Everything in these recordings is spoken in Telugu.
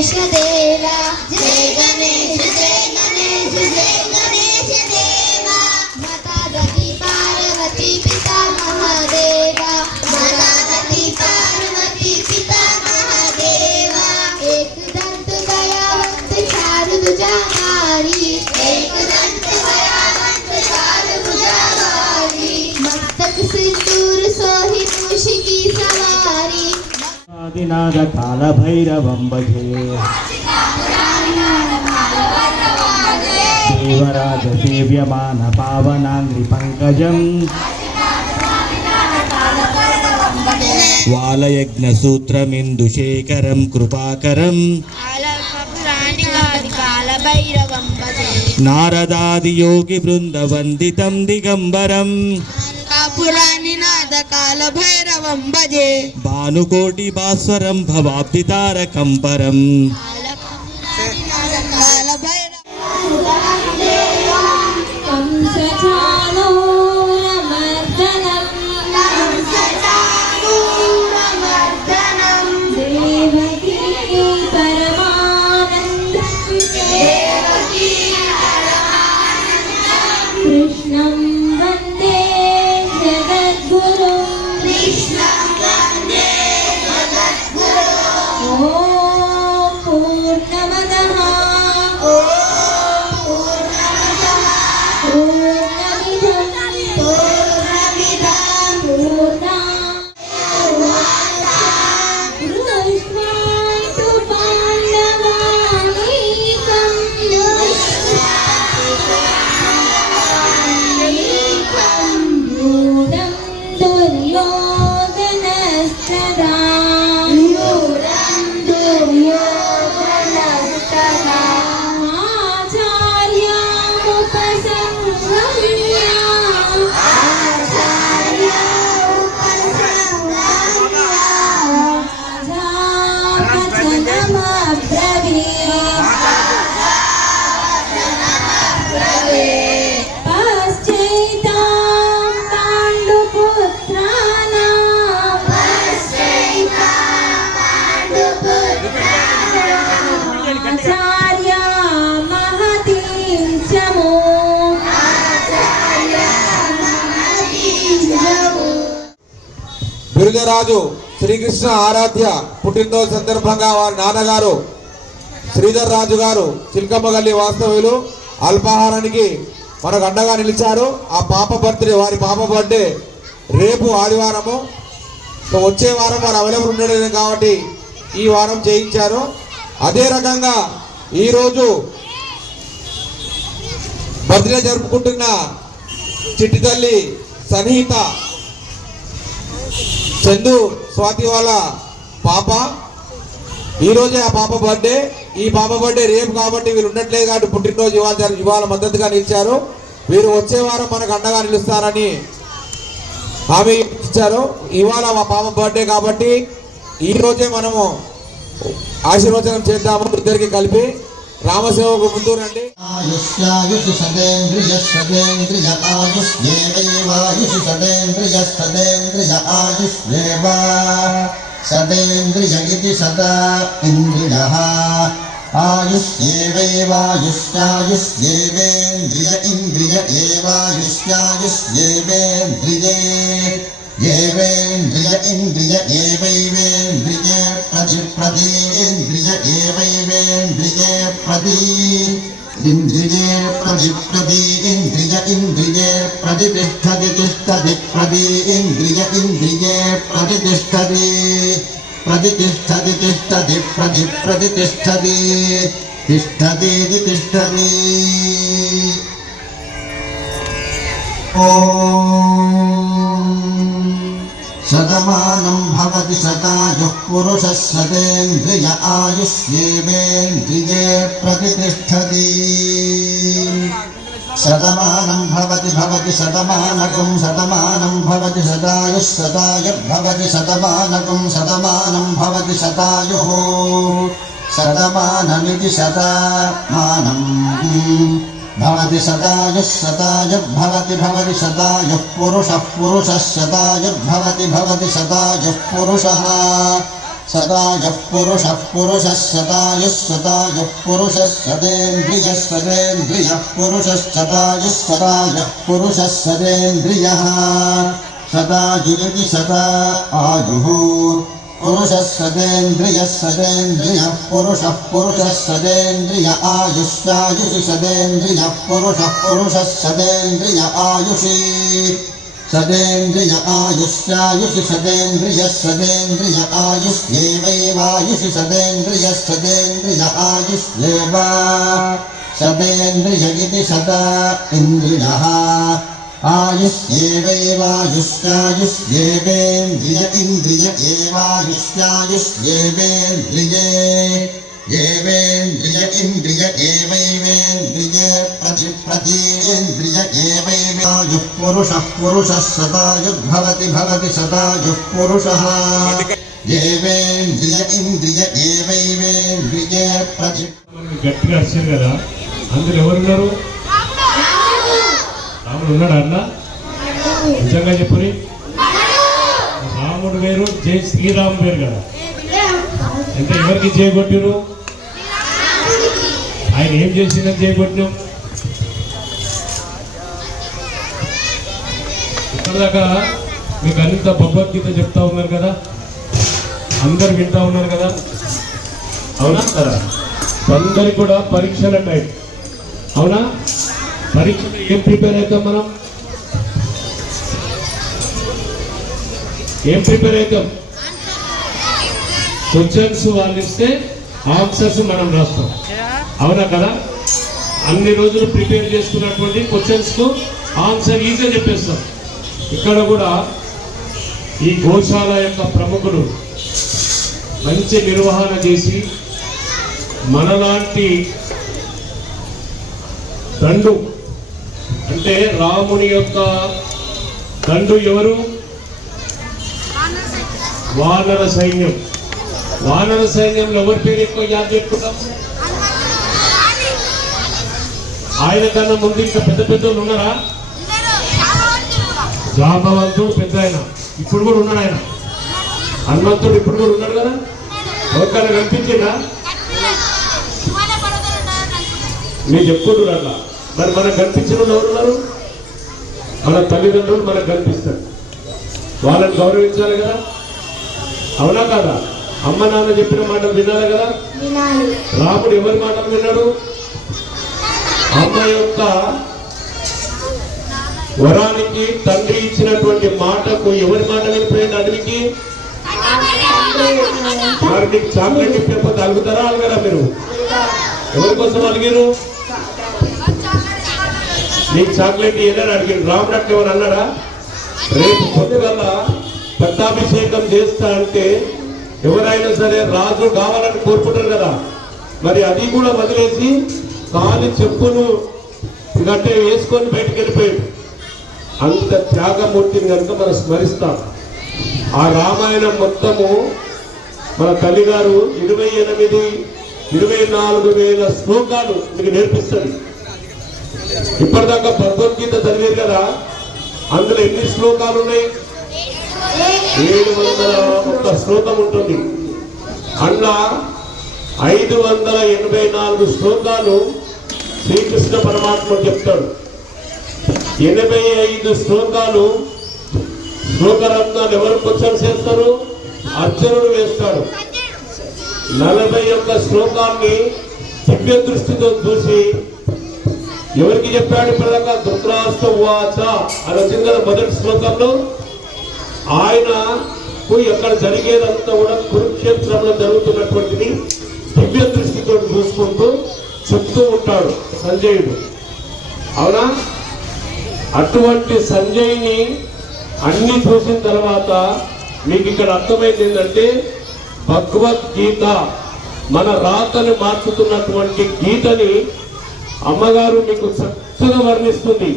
गणेश देवा, जय गणेश जय गणेश जय गणेश देवा। माता सती पार्वती पिता महादेवा, माता सती पार्वती पिता महादेवा। एक दंत दयावंत चार भुजाधारी, एक दंत दयावंत चार भुजाधारी। मस्तक सिंदूर सोहि मूषिकी सवारी। आदिनाथ काल भैरवं भजे, देवराज सेव्यमान पावनांग्रि पंकजं, वालयज्ञसूत्रमिन्दुशेखरं कृपाकरं, नारदादियोगी वृन्दवन्दितं दिगम्बरं, पुराणिनाद काल भैरवं भजे। भानुकोटि भास्वरं भवाब्धितारकं परं, काल भैरव कृष्णं वन्दे जगद्गुरुं, कृष्णं वन्दे जगद्गुरुं। ॐ पूर्णमदः पूर्णमिदं पूर्णात् पूर्णमुदच्यते पाण्डवानीकं नूनं दुर्योधनस्तदा, नूनं दुर्योधनस्तदा। आचार्यामुपसंगम्य, आचार्यामुपसंगम्य वचनमब्रवीत्। पश्चैतां आचार्य महतीं च मो, బిరుదరాజు శ్రీకృష్ణ ఆరాధ్య పుట్టినరోజు సందర్భంగా వారి నాన్నగారు శ్రీధర్ రాజు గారు చిల్కమ్మగల్లి వాస్తవ్యులు అల్పాహారానికి మనకు అండగా నిలిచారు. ఆ పాప బర్త్డే, వారి పాప బర్త్డే రేపు ఆదివారము. సో వచ్చే వారం వారు అవైలబుల్ ఉండలేదు కాబట్టి ఈ వారం చేయించారు. అదే రకంగా ఈరోజు బర్త్డే జరుపుకుంటున్న చిట్టి తల్లి సన్నిహిత చందు స్వాతి వాళ్ళ పాప, ఈరోజే ఆ పాప బర్త్డే. ఈ పాప బర్త్డే రేపు కాబట్టి వీళ్ళు ఉండట్లేదు కాబట్టి పుట్టినరోజు ఇవాళ మద్దతుగా నిలిచారు. వీరు వచ్చే వారం మనకు అండగా నిలుస్తారని హామీ ఇచ్చారు. ఇవాళ మా పాప బర్త్డే కాబట్టి ఈ రోజే మనము ఆశీర్వచనం చేద్దాము ఇద్దరికి కలిపి. రామసేవకు ముందు రండి. ఆయుష్యాయుషి సదేంద్రియ సదేంద్రియ ఆయుష్యేవాయుషి సదేంద్రియ సదేంద్రియ ఆయుష్యేవ సదేంద్రియ ఇది సదా ఇంద్రియః ఆయుష్యేవాయుష్యాయుష్యేవేంద్రియ ఇంద్రియ ఏవాయుష్యాయుష్యేవేంద్రియే ఏవేంద్రియ ఇంద్రియ ఏవైవేంద్రియే ప్రతిప్రదేంద్రియ ఏవైవేంద్రియే ప్రతి ఇంద్రియే ప్రతిప్రది ఇంద్రియ ఇంద్రియే ప్రతిష్టతి తిష్టతి ప్రతి ఇంద్రియ ఇంద్రియే ప్రతిష్టతి ప్రతిష్టతి తిష్టతి ప్రతి ప్రతిష్టతి తిష్టతి తిష్టతి. శతమానం భవతి శతాయుః పురుషः శతేంద్రియ ఆయుష్యేవేంద్రియే ప్రతిష్టతి. శతమానం భవతి భవతి శతమానకం శతమానం భవతి శతాయుః శతాయుర్భవతి శతమానకం శతమానం భవతి శతాయుః శతమానమితి శతమానం భవతి శతాయుః శతాయుర్భవతి భవతి శతాయుః పురుషः పురుషः శతాయుర్భవతి భవతి శతాయుః పురుషः शतायुः पुरुषः पुरुषः शतायुः शतायुः पुरुषः शतेन्द्रियः शतेन्द्रियः पुरुषः शतायुः शतायुः पुरुषः शतेन्द्रियः शतायुरिति शता आयुः पुरुषः शतेन्द्रियः शतेन्द्रियः पुरुषः पुरुषः शतेन्द्रिय आयुष्यायुषि शतेन्द्रियः पुरुषः पुरुषः शतेन्द्रिय आयुषि शतेन्द्रिय आयुष्यायुषि शतेन्द्रियः शतेन्द्रिय आयुष्येवैवायुषि शतेन्द्रियः शतेन्द्रिय आयुष्येव शतेन्द्रिय इति शत इन्द्रियः आयुष्येवैवायुष्यायुष्येवेन्द्रिय इन्द्रिय एवायुष्यायुष्येवेन्द्रिये एवेन्द्रिय इन्द्रिय एवैवेन्द्रिये प्रतीन्द्रिय एवैवायुः पुरुषः पुरुषः शतायुर्भवति भवति शतायुः पुरुषः एवेन्द्रिय इन्द्रिय एवैवेन्द्रिये प्रति గట్టిగా వచ్చారు కదా, అందులో ఎవరున్నారు? రాముడు ఉన్నాడు అన్న? నిజంగా చెప్పురి. రాముడు వేరు, జై శ్రీరామ్ వేరు కదా. అంటే ఎవరికి జై కొట్టిరు? ఆయన ఏం చేసిందని జై కొట్టినాం? ఇప్పటిదాకా మీకు అంత భగవద్గీత చెప్తా ఉన్నారు కదా, అందరు వింటా ఉన్నారు కదా, అవునా కదా? అందరికి కూడా పరీక్షల టైం, అవునా? పరీక్షలు ఏం ప్రిపేర్ అవుతాం మనం? ఏం ప్రిపేర్ అవుతాం? క్వశ్చన్స్ వాళ్ళు ఇస్తే ఆన్సర్స్ మనం రాస్తాం, అవునా కదా? అన్ని రోజులు ప్రిపేర్ చేసుకున్నటువంటి క్వశ్చన్స్ కు ఆన్సర్ ఈజీగా చెప్పేస్తాం. ఇక్కడ కూడా ఈ గోశాల యొక్క ప్రముఖులు మంచి నిర్వహణ చేసి మనలాంటి దండు, అంటే రాముని యొక్క దండు ఎవరు? వానర సైన్యం. వానర సైన్యంలో ఎవరి పేరు ఎక్కువ యాద పెట్టుకుంటాం? ఆయన కన్నా ముందు ఇంకా పెద్ద పెద్దోళ్ళు ఉన్నారా? జాంబవంతుడు పెద్ద ఆయన, ఇప్పుడు కూడా ఉన్నాడు. ఆయన హనుమంతుడు ఇప్పుడు కూడా ఉన్నాడు కదా. ఎవరికైనా కనిపించిందా? నేను చెప్పుకుంటున్నా అట్లా. మరి మనకు కనిపించిన వాళ్ళు ఎవరున్నారు? మన తల్లిదండ్రులు మనకు కనిపిస్తారు, వాళ్ళని గౌరవించాలి కదా, అవునా కాదా? అమ్మ నాన్న చెప్పిన మాటలు వినాలి కదా. రాముడు ఎవరి మాటలు విన్నాడు? అమ్మ యొక్క వరానికి తండ్రి ఇచ్చినటువంటి మాటకు ఎవరి మాట వినిపోయింది? అడవికి. మరి మీకు చాక్లెట్ ఇప్పినప్పుడు అలుగుతారా అలగరా? మీరు ఎవరి కోసం అలిగారు? నీకు చాక్లెట్ ఏదైనా అడిగారు, రాముడు అట్లా ఎవరు అన్నాడా? రేపు పొద్దుగల పట్టాభిషేకం చేస్తా అంటే ఎవరైనా సరే రాజు కావాలని కోరుకుంటారు కదా. మరి అది కూడా వదిలేసి కాలి చెప్పును గట్టే వేసుకొని బయటకు వెళ్ళిపోయాడు. అంత త్యాగమూర్తిని కనుక మనం స్మరిస్తాం. ఆ రామాయణం మొత్తము మన తల్లిగారు 24,000 శ్లోకాలు మీకు నేర్పిస్తుంది. ఇప్పటిదాకా భగవద్గీత చదివారు కదా, అందులో ఎన్ని శ్లోకాలు ఉన్నాయి? 701 శ్లోకం ఉంటుంది. అట్లా 584 శ్లోకాలు శ్రీకృష్ణ పరమాత్మ చెప్తాడు. 85 శ్లోకాలు శ్లోకరత్నాలు ఎవరు క్వశ్చన్ చేస్తారు? అర్జునుడు వేస్తాడు. 41 శ్లోకాన్ని దివ్య దృష్టితో చూసి ఎవరికి చెప్పాడు? ఇప్పటిదాకా ధృతరాష్ట్ర ఉవాచ అని వచ్చింది కదా మొదటి శ్లోకంలో. ఆయనకు ఎక్కడ జరిగేదంతా కూడా కురుక్షేత్రంలో జరుగుతున్నటువంటిది దివ్య దృష్టితో చూసుకుంటూ చెప్తూ ఉంటాడు సంజయుడు, అవునా? అటువంటి సంజయ్ని అన్ని చూసిన తర్వాత మీకు ఇక్కడ అర్థమైంది ఏంటంటే, భగవద్గీత మన రాతని మార్చుతున్నటువంటి గీతని అమ్మగారు మీకు చక్కగా వర్ణిస్తుంది.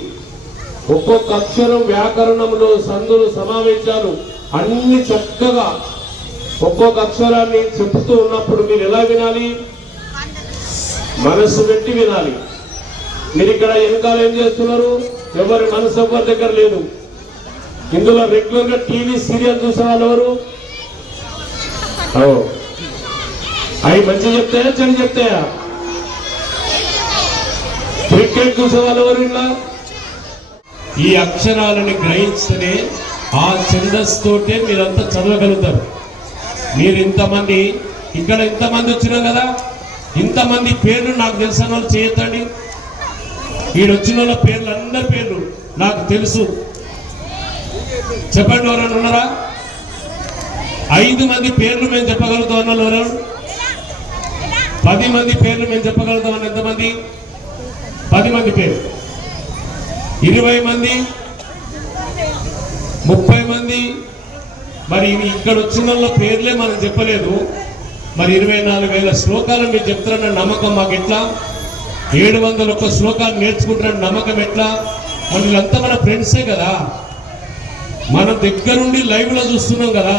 ఒక్కొక్క అక్షరం, వ్యాకరణంలో సందులు, సమావేశాలు అన్ని చక్కగా ఒక్కొక్క అక్షరాన్ని చెబుతూ ఉన్నప్పుడు మీరు ఎలా వినాలి? మనసు పెట్టి వినాలి. మీరు ఇక్కడ వెనకాల ఏం చేస్తున్నారు? ఎవరి మనసు ఎవరి దగ్గర లేదు. ఇందులో రెగ్యులర్ గా టీవీ సీరియల్ చూసే వాళ్ళు ఎవరు? అవి మంచిగా చెప్తాయా చెడు చెప్తాయా? క్రికెట్ చూసే వాళ్ళు ఎవరు ఇలా? ఈ అక్షరాలను గ్రహిస్తేనే ఆ ఛందస్సు తోటే మీరంతా చదవగలుగుతారు. మీరు ఇంతమంది ఇక్కడ ఇంతమంది వచ్చినా కదా, ఇంతమంది పేర్లు నాకు తెలిసిన వాళ్ళు చేయొద్దండి. ఈడొచ్చిన వాళ్ళ పేర్లు అందరి పేర్లు నాకు తెలుసు. చెప్పండి ఎవరైనా ఉన్నారా? 5 మంది పేర్లు మేము చెప్పగలుగుతాం అన్న వాళ్ళు ఎవరు? 10 మంది పేర్లు మేము చెప్పగలుగుతాం అన్న ఎంతమంది? 10 మంది పేర్లు. 20 మంది, 30 మంది. మరి ఇక్కడ వచ్చిన వాళ్ళ పేర్లే మనం చెప్పలేదు. మరి 24,000 శ్లోకాలు మీరు చెప్తారన్న నమ్మకం మాకు ఎట్లా? 701 శ్లోకాలు నేర్చుకుంటారన్న నమ్మకం ఎట్లా? మరి వీళ్ళంతా మన ఫ్రెండ్సే కదా, మన దగ్గరుండి లైవ్ లో చూస్తున్నాం కదా.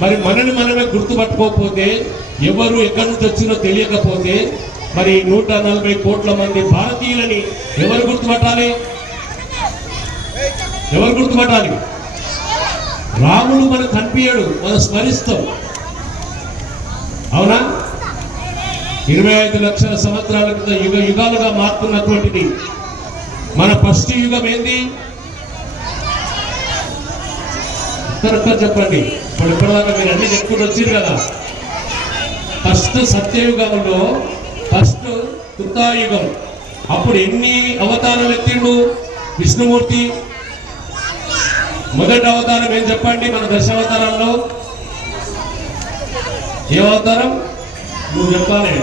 మరి మనని మనమే గుర్తుపట్టుకోకపోతే, ఎవరు ఎక్కడి నుంచి వచ్చినో తెలియకపోతే, మరి 140 కోట్ల మంది భారతీయులని ఎవరు గుర్తుపట్టాలి? ఎవరు గుర్తుపట్టాలి? రాముడు మనకు కనిపించాడు, మనం స్మరిస్తాం. అవునా? 25 లక్షల సంవత్సరాల క్రితం యుగ యుగాలుగా మారుతున్నటువంటిది మన ఫస్ట్ యుగం ఏంది? చెప్పండి. ఇప్పుడు ఇప్పటిదాకా మీరు అన్ని చెప్పుకుంటూ వచ్చారు కదా. ఫస్ట్ సత్యయుగంలో ఫస్ట్ కృతాయుగం. అప్పుడు ఎన్ని అవతారాలు ఎత్తిండు విష్ణుమూర్తి? మొదటి అవతారం ఏం చెప్పండి? మన దశావతారంలో ఏ అవతారం? నువ్వు చెప్పాలి.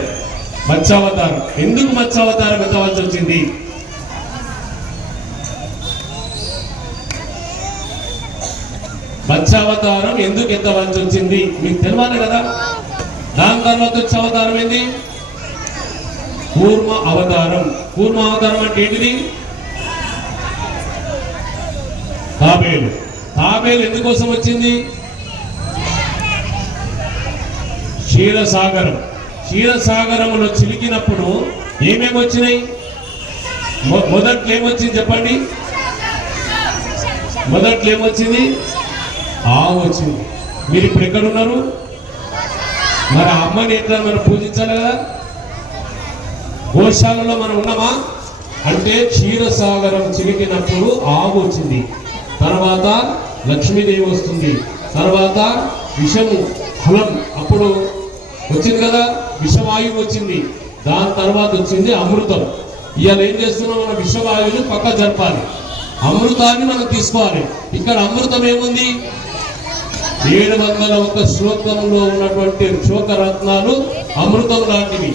మత్స్యావతారం. ఎందుకు మత్స్యావతారం ఎత్తవలసి వచ్చింది? మత్స్యావతారం ఎందుకు ఎత్తవలసి వచ్చింది మీకు తెలియాలి కదా. దాని తర్వాత వచ్చే అవతారం ఏంది? కూర్మ అవతారం. కూర్మ అవతారం అంటే ఏంటిది? తాబేలు. తాబేలు ఎందుకోసం వచ్చింది? క్షీరసాగరం. క్షీరసాగరంలో చిలికినప్పుడు ఏమేమి వచ్చినాయి? మొదట్లో ఏమొచ్చింది చెప్పండి? మొదట్లో ఏమొచ్చింది? ఆవు వచ్చింది. మీరు ఇప్పుడు ఎక్కడున్నారు? మరి ఆ అమ్మని ఎట్లా మనం పూజించాలి కదా. గోశాలలో మనం ఉన్నామా అంటే క్షీరసాగరం చిలికినప్పుడు ఆవు వచ్చింది, తర్వాత లక్ష్మీదేవి వస్తుంది, తర్వాత విషము ఫలం అప్పుడు వచ్చింది కదా, విషవాయువు వచ్చింది, దాని తర్వాత వచ్చింది అమృతం. ఇవాళ ఏం చేస్తున్నాం? మనం విషవాయువుని పక్క జరపాలి, అమృతాన్ని మనం తీసుకోవాలి. ఇక్కడ అమృతం ఏముంది? 701 శ్లోకంలో ఉన్నటువంటి శ్లోకరత్నాలు అమృతం లాంటివి.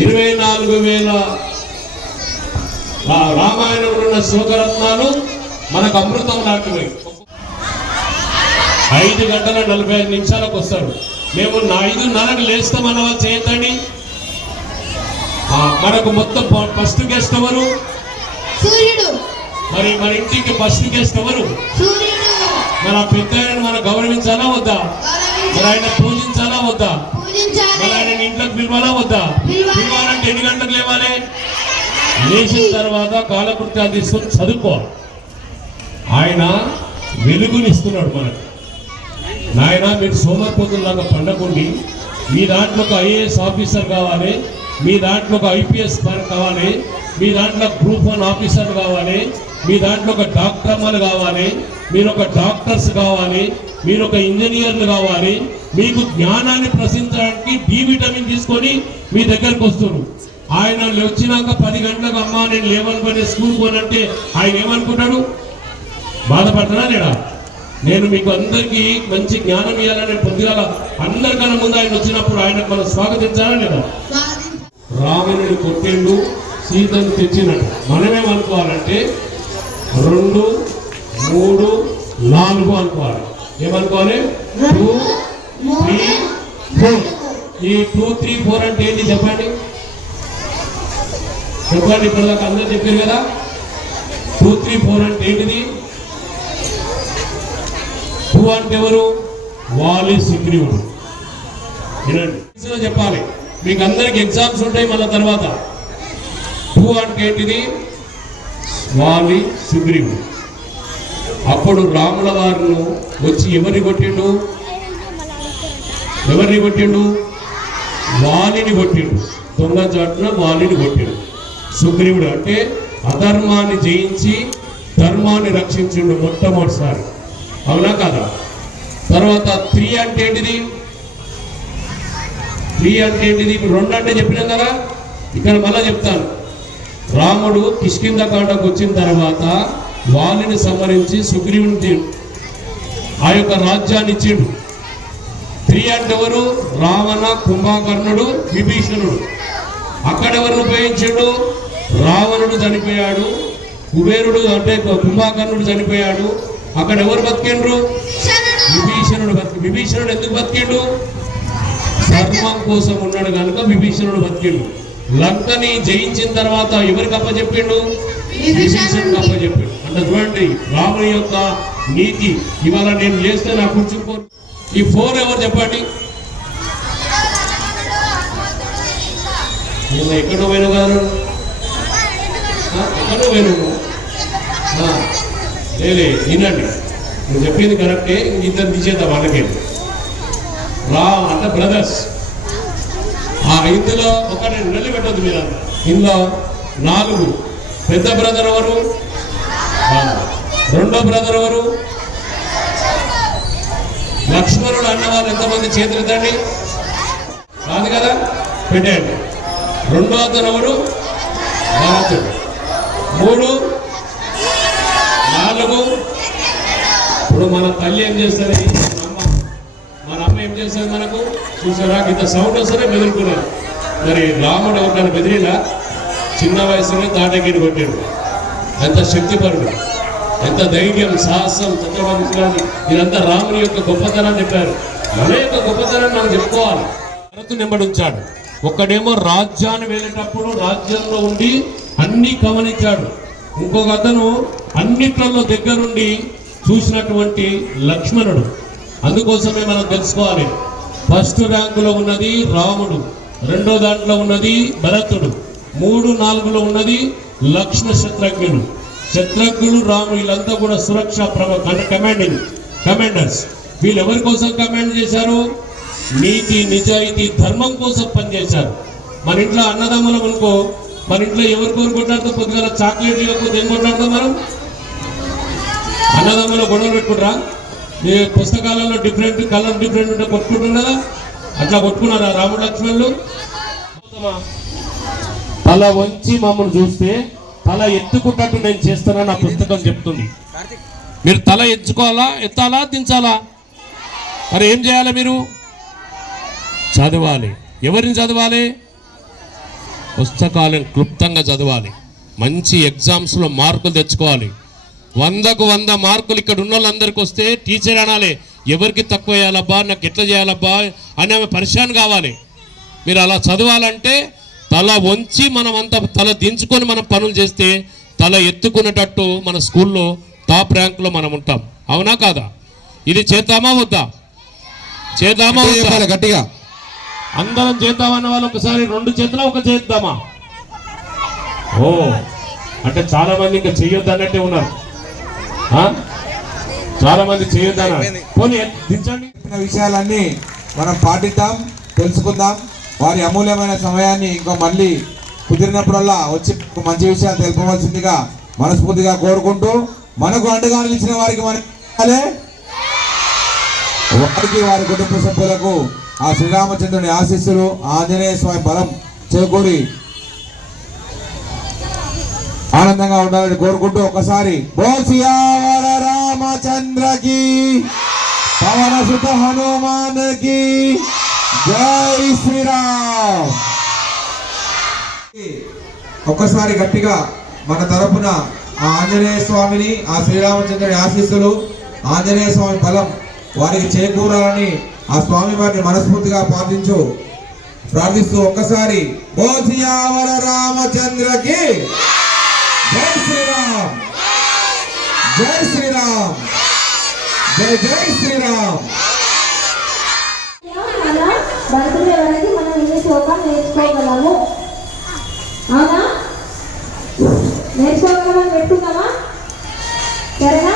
24,000 రామాయణంలో ఉన్న శ్లోకరత్నాలు మనకు అమృతం లాంటివి. 5 గంటల 45 నిమిషాలకు వస్తారు. మేము 5:30కు లేస్తామన్న వాళ్ళు చేయొద్దండి. మనకు మొత్తం ఫస్ట్ గెస్ట్ ఎవరు? సూర్యుడు. మరి మన ఇంటికి ఫస్ట్ గెస్ట్ ఎవరు? సూర్యుడు. మన పెద్దలను మనం గౌరవించాలా వద్దా? మరి ఆయన పూజించాలా వద్దా? మరి ఆయన ఇంట్లోకి పిలవాలా వద్దా? పిలవాలంటే ఎన్ని గంటలకు లేవాలి? లేచిన తర్వాత కాలకృత్యాలు తీసుకొని చదువుకోవాలి. ఆయన వెలుగునిస్తున్నాడు మనకు. నాయన మీరు సోమరిపోతులాగా పండకుండి, మీ దాంట్లో ఒక IAS ఆఫీసర్ కావాలి, మీ దాంట్లో ఒక IPS కావాలి, మీ దాంట్లో గ్రూప్ 1 ఆఫీసర్ కావాలి, మీ దాంట్లో ఒక డాక్టర్లు కావాలి, మీరు ఒక డాక్టర్స్ కావాలి, మీరు ఒక ఇంజనీర్లు కావాలి. మీకు జ్ఞానాన్ని ప్రశ్నించడానికి B విటమిన్ తీసుకొని మీ దగ్గరకు వస్తున్నారు. ఆయన వచ్చినాక 10 గంటలకు అమ్మా నేను లేవనుకుని స్కూల్ పోనంటే ఆయన ఏమనుకుంటాడు? బాధపడతాడా లేడా? నేను మీకు అందరికీ మంచి జ్ఞానం ఇవ్వాలని పొద్దుగాల అందరికన్నా ముందు ఆయన వచ్చినప్పుడు ఆయనకు మనం స్వాగతించాలా లేదా? రావణుడు కొట్టిండు, సీతను తెచ్చినట్టు మనమేమనుకోవాలంటే 2, 3, 4 అనుకోవాలి. ఏమనుకోవాలి? 2, 3, 4. ఈ 2, 3, 4 అంటే ఏంటి చెప్పండి? చెప్పండి. ఇప్పుడు దాకా అందరూ చెప్పారు కదా. 2, 3, 4 అంటే ఏంటిది? 2 అంటే ఎవరు? వాలి సుగ్రీవుడు. చెప్పాలి. మీకు అందరికి ఎగ్జామ్స్ ఉంటాయి మళ్ళీ తర్వాత. 2 అంటే ఏంటిది? వాలి సుగ్రీవుడు. అప్పుడు రాముల వారిను వచ్చి ఎవరిని కొట్టిండు? ఎవరిని కొట్టిండు? వాలిని కొట్టిండు. దొంగ చాటున వాలిని కొట్టిండు. సుగ్రీవుడు అంటే అధర్మాన్ని జయించి ధర్మాన్ని రక్షించిండు మొట్టమొదటిసారి. అవునా కదా? తర్వాత 3 అంటే ఏంటిది? 3 అంటే ఏంటిది? ఇప్పుడు 2 అంటే చెప్పినాం కదా, ఇక్కడ మళ్ళా చెప్తాను. రాముడు కిష్కింధకాండకు వచ్చిన తర్వాత వాలిని సంహరించి సుగ్రీవుని ఆ యొక్క రాజ్యాన్ని ఇచ్చిండు. 3 అంటే ఎవరు? రావణ, కుంభకర్ణుడు, విభీషణుడు. అక్కడ ఎవరిని ఉపయోగించాడు? రావణుడు చనిపోయాడు, కుబేరుడు అంటే కుంభకర్ణుడు చనిపోయాడు. అక్కడ ఎవరు బతికిండ్రు? విభీషణుడు బతికి. విభీషణుడు ఎందుకు బతికిండు? ధర్మం కోసం ఉన్నాడు కనుక విభీషణుడు బతికిండు. లంకని జయించిన తర్వాత ఎవరికి అప్పచెప్పిండు? విభీషణుడికి అప్పచెప్పిండు. అంటే చూడండి రాముని యొక్క నీతి. ఇవాళ నేను చేస్తే నా కూర్చుకో. ఈ 4 ఎవరు చెప్పండి? నేను ఎక్కడో పోయిన గారు, ఎక్కడో పోయిన లేలే వినండి, నువ్వు చెప్పింది కరెక్టే. ఇద్దరు తీసేద్దాం వాళ్ళకే. అంటే బ్రదర్స్. ఇందులో ఒకటి నెల్లి పెట్టద్దు మీరు. ఇందులో 4. పెద్ద బ్రదర్ ఎవరు? రెండో బ్రదర్ ఎవరు? లక్ష్మణుడు అన్నవాళ్ళు ఎంతమంది చేతులు ఎత్తండి. కాదు కదా, పెట్టండి. రెండో అతను ఎవరు? భరతుడు. 3, 4. ఇప్పుడు మన తల్లి ఏం చేస్తుంది? మన అమ్మ ఏం చేస్తుంది మనకు? చూసారా, ఇంత సౌండ్ వస్తేనే బెదిరుకున్నారు. మరి రాముడు ఎవరికైనా బెదిరిలా? చిన్న వయసులోనే తాటగిరి కొట్టాడు. ఎంత శక్తిపరుడు, ఎంత ధైర్యం, సాహసం, చంద్రబాబు. ఇదంతా రాముని యొక్క గొప్పతనాన్ని చెప్పారు. మన యొక్క గొప్పతనాన్ని మనం చెప్పుకోవాలి. భరతుని వెంబడించాడు. ఒక్కడేమో రాజ్యాన్ని వెళ్ళేటప్పుడు రాజ్యంలో ఉండి అన్ని గమనించాడు. ఇంకొక అతను అన్నిట్లలో దగ్గరుండి చూసినటువంటి లక్ష్మణుడు. అందుకోసమే మనం తెలుసుకోవాలి. ఫస్ట్ ర్యాంకులో ఉన్నది రాముడు, రెండో దాంట్లో ఉన్నది భరతుడు, 3, 4లో ఉన్నది లక్ష్మణ శత్రుఘ్నుడు. శత్రుఘ్నుడు, రాముడు వీళ్ళంతా కూడా సురక్ష కమాండర్స్. వీళ్ళు ఎవరి కోసం కమాండ్ చేశారు? నీతి, నిజాయితీ, ధర్మం కోసం పనిచేశారు. మన ఇంట్లో అన్నదమ్ములం అనుకో, మన ఇంట్లో ఎవరు కొట్లాడుతూ పొద్దుగల చాక్లెట్ ఇవ్వకపోతే ఏం కొట్లాడతాం మనం? అన్నదమ్ములో గొడవలు పెట్టుకుంటారా? ఈ పుస్తకాలలో డిఫరెంట్ కలర్ డిఫరెంట్ ఉంటే కొట్టుకుంటున్నారా? అట్లా కొట్టుకున్నారా రాముడు లక్ష్మణులు? తల వంచి మమ్మల్ని చూస్తే తల ఎత్తుకుంటట్టు నేను చేస్తానని నా పుస్తకం చెప్తుంది. మీరు తల ఎత్తుకోవాలా, ఎత్తాలా, దించాలా? మరి ఏం చేయాలి? మీరు చదవాలి. ఎవరిని చదవాలి? పుస్తకాలను క్లుప్తంగా చదవాలి. మంచి ఎగ్జామ్స్లో మార్కులు తెచ్చుకోవాలి. 100కు 100 మార్కులు ఇక్కడ ఉన్న వాళ్ళందరికీ వస్తే టీచర్ అనాలి, ఎవరికి తక్కువ వేయాలబ్బా, నాకు ఎట్లా చేయాలబ్బా అని ఆమె పరిశాన్ కావాలి. మీరు అలా చదవాలంటే తల వంచి మనం అంతా తల దించుకొని మనం పనులు చేస్తే తల ఎత్తుకునేటట్టు మన స్కూల్లో టాప్ ర్యాంకులో మనం ఉంటాం. అవునా కాదా? ఇది చేద్దామా వద్దా? చేద్దామా వద్దా? గట్టిగా అందరం చేద్దామన్న వాళ్ళు ఒకసారి 2 చేతుల ఒక చేద్దామా? ఓ అంటే చాలా మంది ఇంకా చెయ్యొద్దు అన్నట్టే ఉన్నారు. చాలా మంది చేయొద్దన్నారు. పోనీ దించండి. విషయాలన్నీ మనం పాటిద్దాం, తెలుసుకుందాం. వారి అమూల్యమైన సమయాన్ని ఇంకో మళ్ళీ కుదిరినప్పుడల్లా వచ్చి మంచి విషయాలు తెలుపవలసిందిగా మనస్ఫూర్తిగా కోరుకుంటూ, మనకు అండగా నిలిచిన వారికి వారికి వారి కుటుంబ సభ్యులకు ఆ శ్రీరామచంద్రుని ఆశీస్సులు, ఆంజనేయ స్వామి బలం చేకూరి ఆనందంగా ఉండాలని కోరుకుంటూ ఒకసారి బోల్ సియావర రామచంద్రకి, పవన సుత హనుమాన్కి జై శ్రీరామ్. ఒక్కసారి గట్టిగా మన తరపున ఆ ఆంజనేయ స్వామిని, ఆ శ్రీరామచంద్రుని ఆశీస్సులు, ఆంజనేయ స్వామి బలం వారికి చేకూరాలని ఆ స్వామి వారిని మనస్ఫూర్తిగా ప్రార్థిస్తూ ఒక్కసారి బోల్ సియావర రామచంద్రకి జై శ్రీరామ్, జై శ్రీరామ్, జై జై శ్రీరామ్. మన బర్త్డే వరకు మనం ఇన్ని శ్లోకం నేర్చుకోగలము. అవునా? నేర్చుకోగలమని పెట్టుకుందామా? సరేనా?